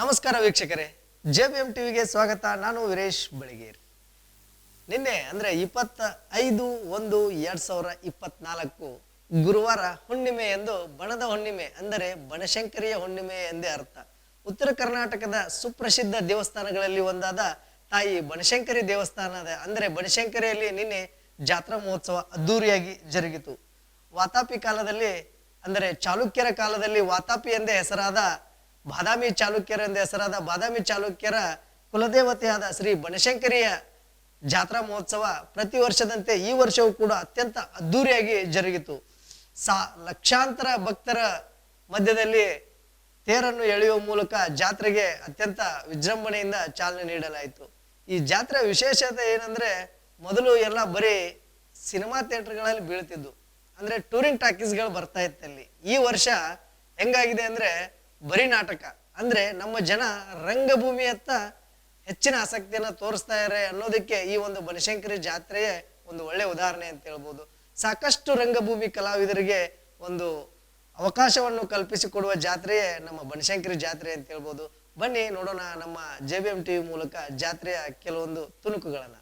ನಮಸ್ಕಾರ ವೀಕ್ಷಕರೇ. J B M ಟಿವಿಗೆ ಸ್ವಾಗತ. ನಾನು ವೀರೇಶ್ ಬೆಳಗೇರಿ. ನಿನ್ನೆ ಅಂದರೆ ಇಪ್ಪತ್ತ ಐದು ಒಂದು ಎರಡು ಸಾವಿರ ಇಪ್ಪತ್ನಾಲ್ಕು ಗುರುವಾರ ಹುಣ್ಣಿಮೆ ಎಂದು ಬಣದ ಹುಣ್ಣಿಮೆ ಅಂದರೆ ಬನಶಂಕರಿಯ ಹುಣ್ಣಿಮೆ ಎಂದೇ ಅರ್ಥ. ಉತ್ತರ ಕರ್ನಾಟಕದ ಸುಪ್ರಸಿದ್ಧ ದೇವಸ್ಥಾನಗಳಲ್ಲಿ ಒಂದಾದ ತಾಯಿ ಬನಶಂಕರಿ ದೇವಸ್ಥಾನದ ಅಂದರೆ ಬನಶಂಕರಿಯಲ್ಲಿ ನಿನ್ನೆ ಜಾತ್ರಾ ಮಹೋತ್ಸವ ಅದ್ದೂರಿಯಾಗಿ ಜರುಗಿತು. ವಾತಾಪಿ ಕಾಲದಲ್ಲಿ, ಅಂದರೆ ಚಾಲುಕ್ಯರ ಕಾಲದಲ್ಲಿ ವಾತಾಪಿ ಎಂದೇ ಹೆಸರಾದ ಬಾದಾಮಿ ಚಾಲುಕ್ಯರ ಎಂದೇ ಹೆಸರಾದ ಬಾದಾಮಿ ಚಾಲುಕ್ಯರ ಕುಲದೇವತೆಯಾದ ಶ್ರೀ ಬನಶಂಕರಿಯ ಜಾತ್ರಾ ಮಹೋತ್ಸವ ಪ್ರತಿ ವರ್ಷದಂತೆ ಈ ವರ್ಷವೂ ಕೂಡ ಅತ್ಯಂತ ಅದ್ಧೂರಿಯಾಗಿ ಜರುಗಿತು. ಸಾ ಲಕ್ಷಾಂತರ ಭಕ್ತರ ಮಧ್ಯದಲ್ಲಿ ತೇರನ್ನು ಎಳೆಯುವ ಮೂಲಕ ಜಾತ್ರೆಗೆ ಅತ್ಯಂತ ವಿಜೃಂಭಣೆಯಿಂದ ಚಾಲನೆ ನೀಡಲಾಯಿತು. ಈ ಜಾತ್ರೆ ವಿಶೇಷತೆ ಏನಂದ್ರೆ ಮೊದಲು ಎಲ್ಲ ಬರೀ ಸಿನಿಮಾ ಥಿಯೇಟರ್ಗಳಲ್ಲಿ ಬೀಳ್ತಿದ್ದು. ಅಂದ್ರೆ ಟೂರಿಂಗ್ ಟಾಕೀಸ್ಗಳು ಬರ್ತಾ ಇತ್ತಲ್ಲಿ ಈ ವರ್ಷ ಹೆಂಗಾಗಿದೆ ಅಂದ್ರೆ ಬರೀ ನಾಟಕ. ಅಂದ್ರೆ ನಮ್ಮ ಜನ ರಂಗಭೂಮಿಯತ್ತ ಹೆಚ್ಚಿನ ಆಸಕ್ತಿಯನ್ನ ತೋರಿಸ್ತಾ ಇದ್ದಾರೆ ಅನ್ನೋದಕ್ಕೆ ಈ ಒಂದು ಬನಶಂಕರಿ ಜಾತ್ರೆಯೇ ಒಂದು ಒಳ್ಳೆ ಉದಾಹರಣೆ ಅಂತ ಹೇಳ್ಬೋದು. ಸಾಕಷ್ಟು ರಂಗಭೂಮಿ ಕಲಾವಿದರಿಗೆ ಒಂದು ಅವಕಾಶವನ್ನು ಕಲ್ಪಿಸಿಕೊಡುವ ಜಾತ್ರೆಯೇ ನಮ್ಮ ಬನಶಂಕರಿ ಜಾತ್ರೆ ಅಂತ ಹೇಳ್ಬೋದು. ಬನ್ನಿ ನೋಡೋಣ ನಮ್ಮ ಜೆ ಬಿ ಎಂ ಟಿವಿ ಮೂಲಕ ಜಾತ್ರೆಯ ಕೆಲವೊಂದು ತುಣುಕುಗಳನ್ನ.